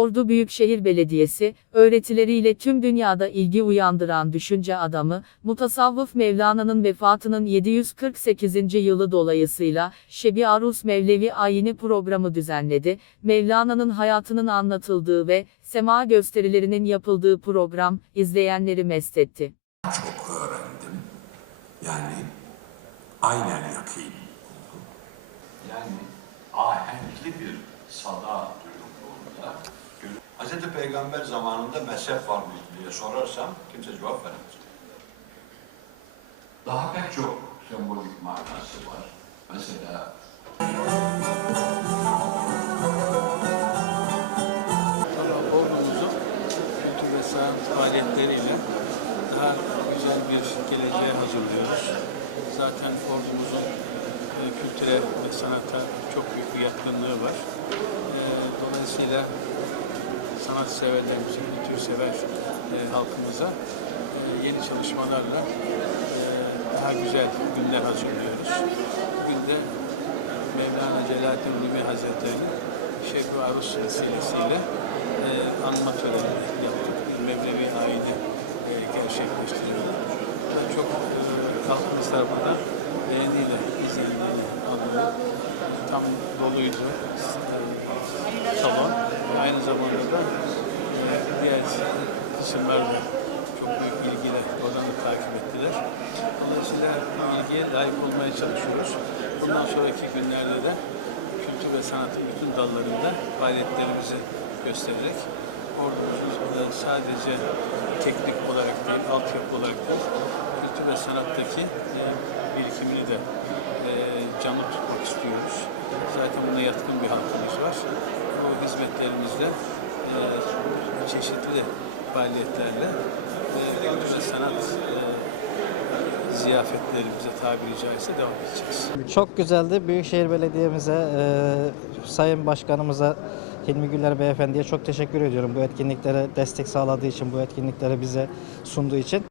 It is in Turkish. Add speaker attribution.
Speaker 1: Ordu Büyükşehir Belediyesi, öğretileriyle tüm dünyada ilgi uyandıran düşünce adamı, mutasavvıf Mevlana'nın vefatının 748. yılı dolayısıyla Şebi Arus Mevlevi ayini programı düzenledi. Mevlana'nın hayatının anlatıldığı ve sema gösterilerinin yapıldığı program, izleyenleri mest etti.
Speaker 2: çok öğrendim. Yani aynen yakîn.
Speaker 3: Yani ahenkli bir sada duyumluğunda Hz. Peygamber zamanında mezhep var mıydı diye sorarsam kimse cevap veremez. Daha pek çok sembolik manası var. Mesela
Speaker 4: ordumuzun kültür ve sanat faaliyetleriyle daha güzel bir geleceğe hazırlıyoruz. Zaten ordumuzun e, kültüre ve sanata çok büyük bir yatkınlığı var. E, Dolayısıyla sanat severlerimize, kültür sever e, halkımıza e, yeni çalışmalarla e, daha güzel günler hazırlıyoruz. Bugün de Mevlana Celaleddin Rumi Hazretleri'nin Şefi Arus vesilesiyle e, anma töreni yaptık. Mevlevi ayini e, gerçekleştiriyoruz. Çok e, halkımız tarafından beğeniyle izlendiğini anlıyorum. Tam doluydu zamanda da diğer kısımlar da çok büyük ilgiyle oradan da takip ettiler. Dolayısıyla ilgiye layık olmaya çalışıyoruz. Bundan sonraki günlerde de kültür ve sanatın bütün dallarında faaliyetlerimizi göstererek ordumuzun da sadece teknik olarak değil, altyapı olarak değil, kültür ve sanattaki e, birikimini de e, canlı tutmak istiyoruz. Zaten buna yatkın bir halkımız var. Bu hizmetlerimizle e, çeşitli faaliyetlerle e, sanat e, ziyafetlerimize tabiri caizse devam edeceğiz.
Speaker 5: Çok güzeldi. Büyükşehir Belediye'mize, e, Sayın Başkanımıza, Hilmi Güller Beyefendi'ye çok teşekkür ediyorum bu etkinliklere destek sağladığı için, bu etkinlikleri bize sunduğu için.